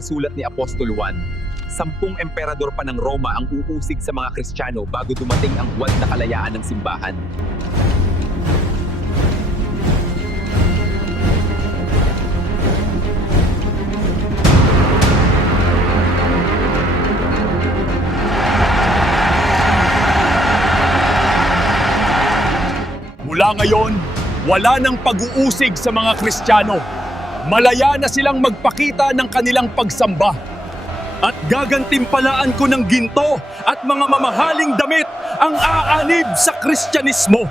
sa sulat ni Apostol Juan, 10 emperador pa ng Roma ang uusig sa mga Kristiyano bago dumating ang buwan na kalayaan ng simbahan. Mula ngayon, wala nang pag-uusig sa mga Kristiyano. Malaya na silang magpakita ng kanilang pagsamba. At gagantimpalaan ko ng ginto at mga mamahaling damit ang aanib sa Kristyanismo.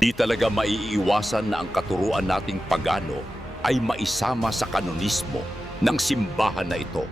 Di talaga maiiwasan na ang katuruan nating pagano ay maisama sa kanonismo ng simbahan na ito.